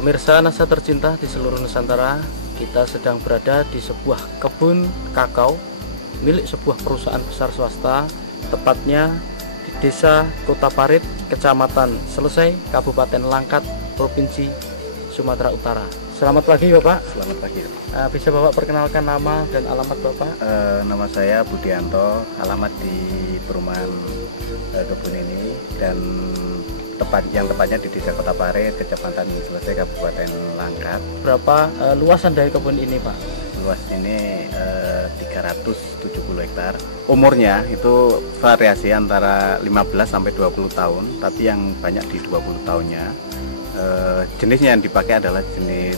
Pemirsa Nasa tercinta di seluruh Nusantara, kita sedang berada di sebuah kebun kakao milik sebuah perusahaan besar swasta, tepatnya di Desa Kota Parit, Kecamatan Selesai, Kabupaten Langkat, Provinsi Sumatera Utara. Selamat pagi Bapak. Selamat pagi. Bisa Bapak perkenalkan nama dan alamat Bapak? Nama saya Budianto, alamat di perumahan kebun ini, dan tepatnya di Desa Kota Parit, Kecamatan Selesai, Kabupaten Langkat. Berapa luasan dari kebun ini Pak? Luas ini 370 hektar. Umurnya itu variasi antara 15 sampai 20 tahun, tapi yang banyak di 20 tahunnya. Jenisnya yang dipakai adalah jenis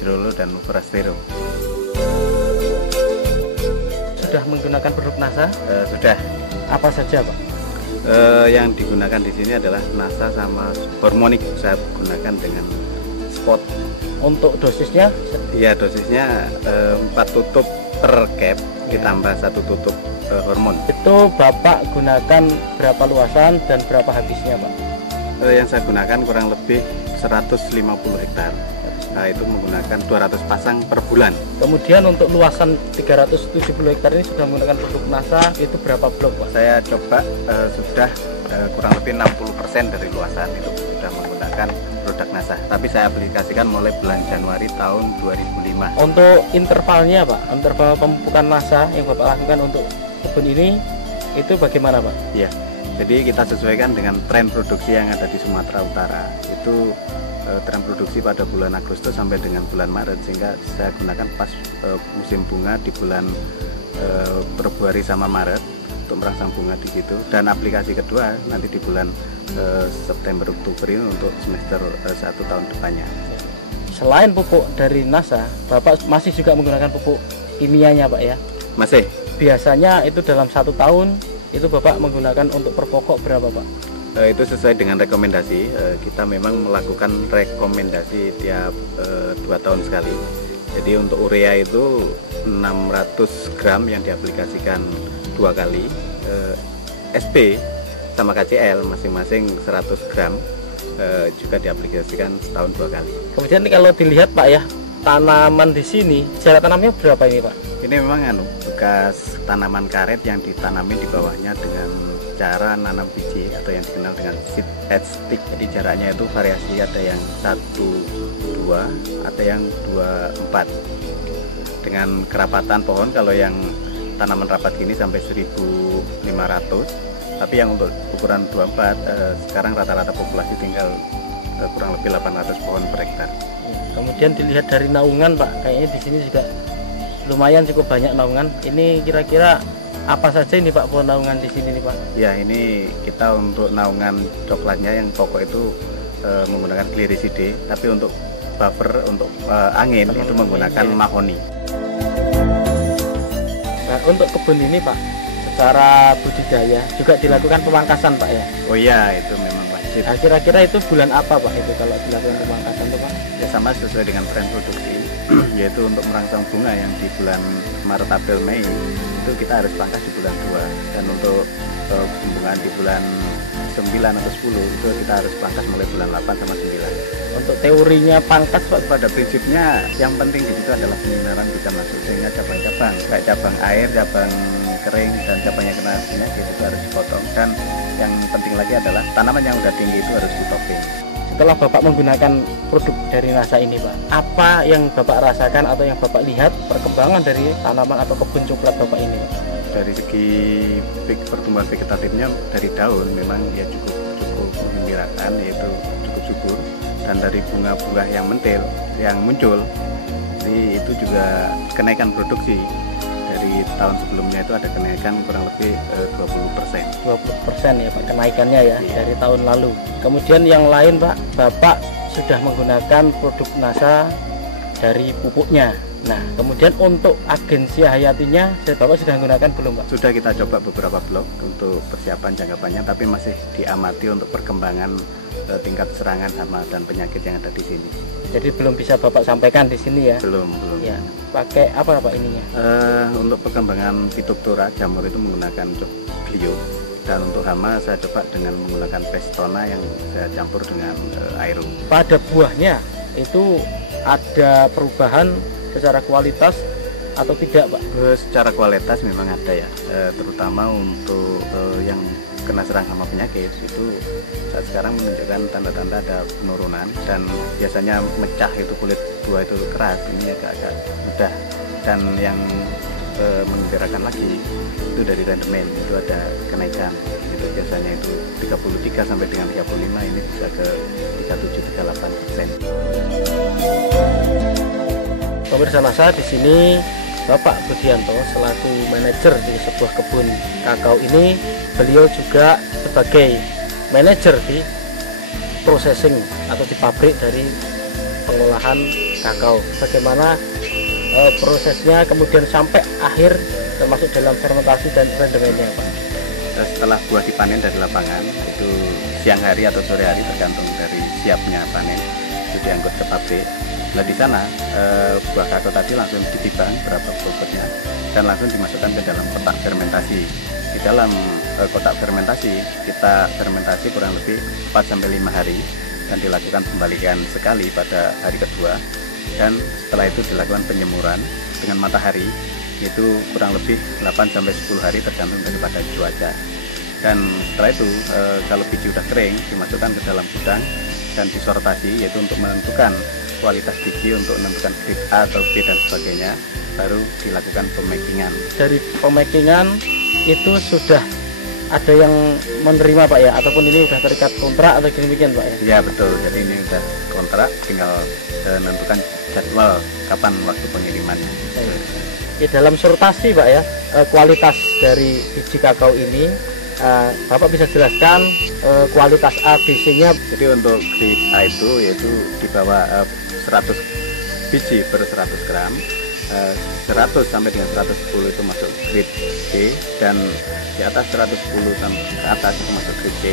Cirolo dan Forastero. Sudah menggunakan produk NASA? Sudah. Apa saja Pak? Yang digunakan di sini adalah NASA sama hormonik. Saya gunakan dengan spot. Untuk dosisnya? Iya, dosisnya 4 tutup per cap ditambah 1 tutup hormon. Itu Bapak gunakan berapa luasan dan berapa habisnya Pak? Yang saya gunakan kurang lebih 150 hektar. Nah, itu menggunakan 200 pasang per bulan. Kemudian untuk luasan 370 hektar ini sudah menggunakan produk NASA, itu berapa blok Pak? Saya coba sudah kurang lebih 60% dari luasan itu sudah menggunakan produk NASA. Tapi saya aplikasikan mulai bulan Januari tahun 2005. Untuk intervalnya Pak, interval pemupukan NASA yang Bapak lakukan untuk kebun ini, itu bagaimana Pak? Iya, jadi kita sesuaikan dengan tren produksi yang ada di Sumatera Utara. Itu tren produksi pada bulan Agustus sampai dengan bulan Maret, sehingga saya gunakan pas musim bunga di bulan Februari sama Maret untuk merangsang bunga di situ, dan aplikasi kedua nanti di bulan September Oktober ini untuk semester 1 tahun depannya. Selain pupuk dari NASA, Bapak masih juga menggunakan pupuk kimianya Pak ya? Masih. Biasanya itu dalam 1 tahun itu Bapak menggunakan untuk per pokok berapa Pak? Itu sesuai dengan rekomendasi. Kita memang melakukan rekomendasi tiap 2 tahun sekali. Jadi untuk urea itu 600 gram yang diaplikasikan 2 kali. SP sama KCL masing-masing 100 gram juga diaplikasikan setahun 2 kali. Kemudian kalau dilihat Pak ya, tanaman di sini jarak tanamnya berapa ini Pak? Ini memang bekas tanaman karet yang ditanami di bawahnya dengan cara nanam biji atau yang dikenal dengan seed head stick. Jadi jaraknya itu variasi, ada yang 1-2, ada yang 2-4. Dengan kerapatan pohon, kalau yang tanaman rapat gini sampai 1.500. Tapi yang untuk ukuran 24 sekarang rata-rata populasi tinggal kurang lebih 800 pohon per hektar. Kemudian dilihat dari naungan Pak, kayaknya di sini juga lumayan cukup banyak naungan. Ini kira-kira apa saja ini Pak pohon naungan di sini nih Pak? Ya, ini kita untuk naungan coklatnya yang pokok itu menggunakan Glyriside, tapi untuk buffer untuk angin itu menggunakan mahoni. Nah, untuk kebun ini Pak, secara budidaya juga dilakukan pemangkasan Pak ya? Oh iya, itu memang wajib. Nah, kira-kira itu bulan apa Pak itu kalau dilakukan pemangkasan itu Pak? Ya, sama sesuai dengan tren produksi, yaitu untuk merangsang bunga yang di bulan Maret, April, Mei itu kita harus pangkas di bulan 2, dan untuk pembungaan di bulan 9 atau 10 itu kita harus pangkas mulai bulan 8 sama 9. Untuk teorinya pangkas Pak, pada prinsipnya yang penting di situ adalah penyinaran bisa masuk, sehingga cabang-cabang kayak cabang air, cabang kering, dan cabang yang kena penyakit itu harus dipotong. Dan yang penting lagi adalah tanaman yang udah tinggi itu harus ditoping. Setelah Bapak menggunakan produk dari NASA ini Pak, apa yang Bapak rasakan atau yang Bapak lihat perkembangan dari tanaman atau kebun coklat Bapak ini Pak? Dari segi pertumbuhan vegetatifnya dari daun memang ya cukup menggembirakan, yaitu cukup subur, dan dari bunga-bunga yang mentil yang muncul, jadi itu juga kenaikan produksi. Dari tahun sebelumnya itu ada kenaikan kurang lebih 20%. 20% ya Pak kenaikannya ya, iya, dari tahun lalu. Kemudian yang lain Pak, Bapak sudah menggunakan produk NASA dari pupuknya. Nah, kemudian untuk agensi hayatinya, Bapak sudah menggunakan belum Pak? Sudah, kita coba beberapa blok untuk persiapan jangka panjang, tapi masih diamati untuk perkembangan tingkat serangan hama dan penyakit yang ada di sini. Jadi belum bisa Bapak sampaikan di sini ya? Belum. Ya, pakai apa Pak ininya? Untuk perkembangan Phytophthora jamur itu menggunakan Glio, Dan untuk hama saya coba dengan menggunakan Pestona yang saya campur dengan Aero. Pada buahnya itu ada perubahan secara kualitas atau tidak, Pak? Secara kualitas memang ada ya, terutama untuk yang kena serang hama penyakit itu saat sekarang menunjukkan tanda-tanda ada penurunan, dan biasanya mecah itu kulit buah itu keras, ini agak mudah. Dan yang menggembirakan lagi itu dari rendemen itu ada kenaikan, itu biasanya itu 33 sampai dengan 35, ini bisa ke 37-38%. Pemirsa NASA, di sini Bapak Budianto selaku manajer di sebuah kebun kakao ini, beliau juga sebagai manajer di processing atau di pabrik dari pengolahan kakao. Bagaimana prosesnya kemudian sampai akhir termasuk dalam fermentasi dan rendemennya, Pak? Setelah buah dipanen dari lapangan itu siang hari atau sore hari tergantung dari siapnya panen, itu diangkut ke pabrik. Nah di sana buah kakao tadi langsung ditimbang berapa bobotnya dan langsung dimasukkan ke dalam kotak fermentasi. Di dalam kotak fermentasi kita fermentasi kurang lebih 4-5 hari dan dilakukan pembalikan sekali pada hari kedua. Dan setelah itu dilakukan penyemuran dengan matahari itu kurang lebih 8-10 hari tergantung daripada cuaca. Dan setelah itu kalau biji sudah kering dimasukkan ke dalam gudang dan disortasi, yaitu untuk menentukan kualitas biji, untuk menentukan grade A atau B dan sebagainya, baru dilakukan pemakingan. Dari pemakingan itu sudah ada yang menerima, Pak ya, ataupun ini sudah terikat kontrak atau demikian, Pak ya? Ya betul, jadi ini sudah kontrak, tinggal menentukan jadwal kapan waktu pengirimannya. Ya, dalam sortasi, Pak ya, kualitas dari biji kakao ini Bapak bisa jelaskan kualitas A, B, C-nya? Jadi untuk grade A itu yaitu di bawah 100 biji per 100 gram, 100 sampai dengan 110 itu masuk grade B, dan di atas 110 sampai ke atas itu masuk grade C,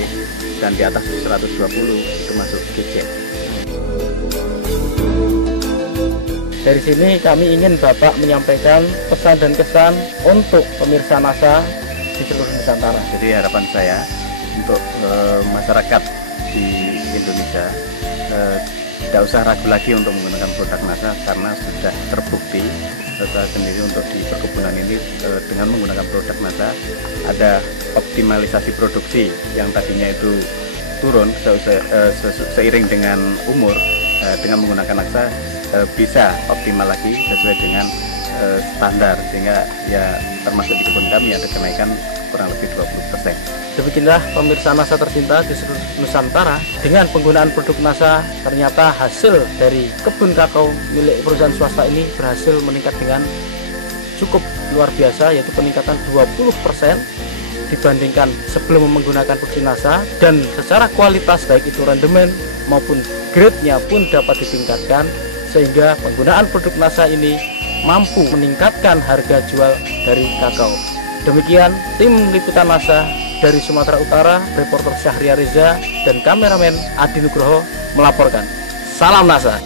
dan di atas 120 itu masuk grade C. Dari sini kami ingin Bapak menyampaikan pesan dan kesan untuk pemirsa NASA di seluruh Nusantara. Jadi harapan saya untuk masyarakat di Indonesia tidak usah ragu lagi untuk menggunakan produk NASA, karena sudah terbukti saya sendiri untuk di perkebunan ini dengan menggunakan produk NASA ada optimalisasi produksi yang tadinya itu turun seiring dengan umur. Dengan menggunakan NASA bisa optimal lagi sesuai dengan standar, sehingga ya termasuk di kebun kami ada kenaikan kurang lebih 20%. Demikianlah pemirsa NASA tercinta di seluruh Nusantara, dengan penggunaan produk NASA ternyata hasil dari kebun kakao milik perusahaan swasta ini berhasil meningkat dengan cukup luar biasa, yaitu peningkatan 20% dibandingkan sebelum menggunakan produksi NASA, dan secara kualitas baik itu rendemen maupun grade-nya pun dapat ditingkatkan, sehingga penggunaan produk NASA ini mampu meningkatkan harga jual dari kakao. Demikian tim liputan NASA dari Sumatera Utara, reporter Syahria Reza dan kameramen Adi Nugroho melaporkan. Salam NASA.